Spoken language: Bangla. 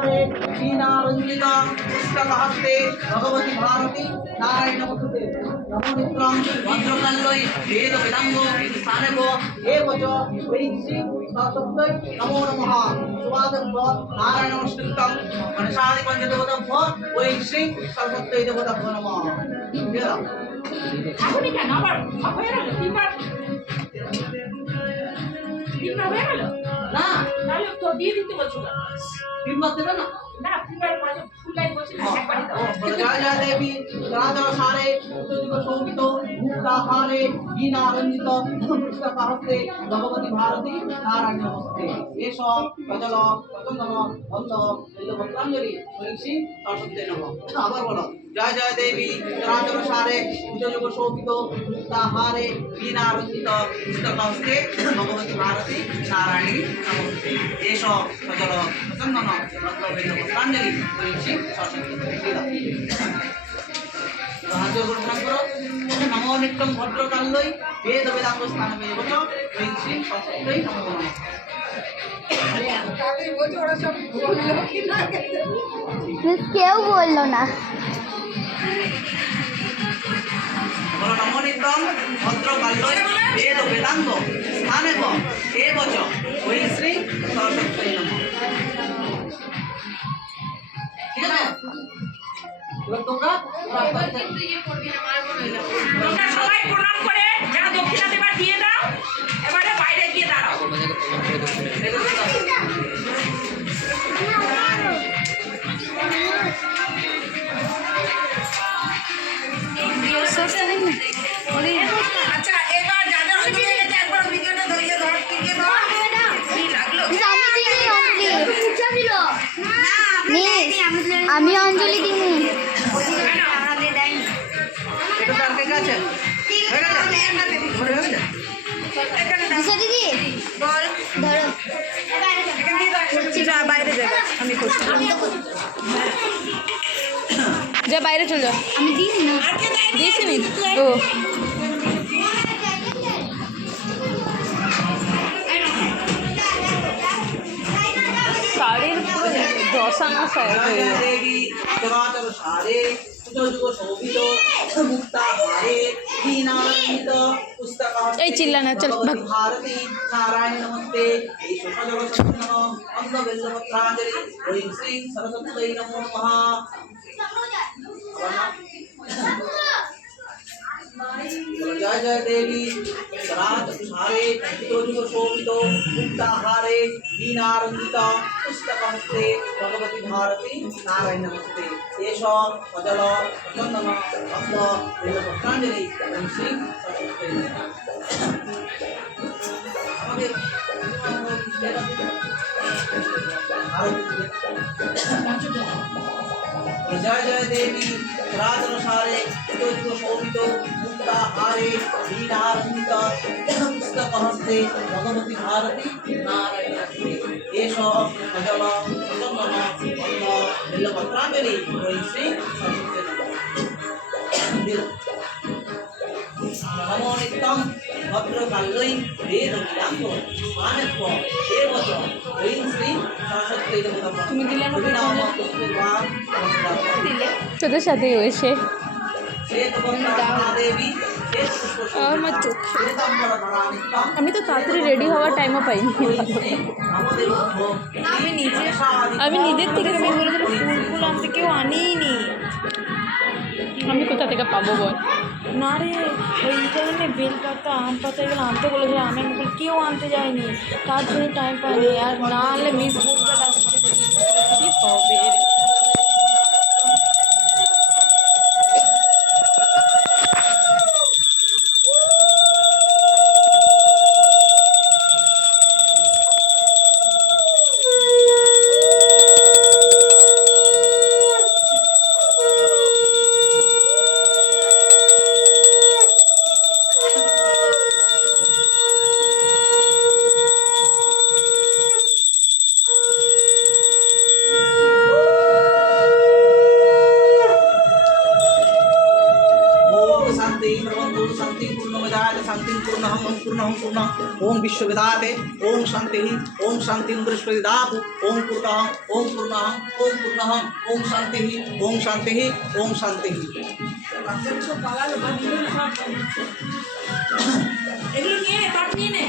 हारे वीणारंजित पुस्तकहस्ते भगवती भारती नारायण नमस्ते नमो नित्रं वज्रकल्लोय वेद वेदांगो स्थानेको एवच वैश्री सरस्वत्यै नमो नमः सुवादब्ध नारायण नमस्कृतं मनसादि पंचदेवताभ्यो वैश्री सरस्वत्यै देवताभ्यो नमः। এখনই কেন আবার হয়ে গেল তিনবার হয়ে গেল না তাহলে তো দিয়ে দিতে বলছিল তিনবার দেবে না না তিনবার মাঝে ফুল লাইন বলছিল একবারই দাও जय जय देवी राजा सारे तुझको शोभित मुक्ताहारे वीणारंजित पुस्तकहस्ते भगवती भारती नारायण नमस्ते ये सब गजल प्रचंदन बंद बिल्वपत्रांजलि ऋषि सरस्वती नमः। আবার বলো जय जय देवी राजा सारे तुझको शोभित मुक्ताहारे वीणारंजित पुस्तकहस्ते भगवती भारती नारायण नमस्ते ये सब गजल प्रचंदन बंद बिल्वपत्रांजलि ऋषि सरस्वती नमो नित्यं भद्रकाल्यै वेद वेदांग स्थानमे एवच वैश्री सरस्वत्यै नमो नमः। কেউ বললো না। नमो नित्यं भद्रकाल्यै वेद वेदांग स्थानेव एवच वैश्री सरस्वत्यै नमः। ঠিক আছে এবার তোমরা তোমরা সবাই প্রণাম করে যারা দক্ষিণা দেবার দিয়ে দাও এবারে বাইরে গিয়ে দাঁড়াও আচ্ছা এবার যাদের অসুবিধা হয়েছে একবার ভিডিওটা ধরিয়ে ধর টিকে ধর কি লাগলো আমি অঞ্জলি দিইনি। দিদি বল ধরো বাইরে যাবে আমি করছি যা বাইরে চল যা আমি দিইনি না দিয়েছি নি ও শাড়ির পুরো দশানো সাইড হয়ে গেছে देवी चराचर सारे तुझको शोभित मुक्ताहारे वीणारंजित पुस्तकहस्ते এই চিল্লা না চল ভাগ भारती नारायण नमस्ते ये सुखजगत्संगम अंग बिल्वपत्रांजलि ह्रीं श्रीं सरस्वत्यै नमो नमः। जय जय देवी राजकुमारे तुझको शोभित मुक्ताहारे वीणारंजित पुस्तकहस्ते भगवती भारती नारायण नमस्ते ये सब अजल चंदन अंग बिल्वपत्रांजलि ह्रीं श्रीं सरस्वत्यै नमः। আমাদের जय जय देवी राजनसारे तुझको शोभित मुक्ताहारे वीणारंजित पुस्तकहस्ते भगवती भारती नारायण नमस्ते ये सब अजल चंदन अंग बिल्वपत्रांजलि ह्रीं श्रीं सरस्वत्यै नमः। नमो नित्यं भद्रकाल्यै वेद वेदांग स्थानेभ्यो एवच ह्रीं श्रीं सरस्वत्यै नमः। তুমি দিলে আমাকে नमः দিলে তোদের সাথেই হয়েছে আমার চোখ আমি তো তাড়াতাড়ি রেডি হওয়ার টাইমও পাইনি আমি নিজের থেকে আমি বলেছিলাম ফুলগুলো আনতে কেউ আনিনি আমি কোথা থেকে পাবো বল না রে ওই ধরনের বেলপাতা আম পাতা এগুলো আনতে বলেছিলাম আমি কেউ আনতে যায়নি তার জন্য টাইম পাইনি আর না আনলে মিস বুকটা কী হবে पूर्ण ओम विश्ववेदाते ओम शांति ओम शांति बृहस्पति धातु ओम पूर्णः ओम पूर्णः ओम पूर्णः ओम शांति ओम शांति ओम शांति। এগুলো নিয়ে নে, পাট নিয়ে নে।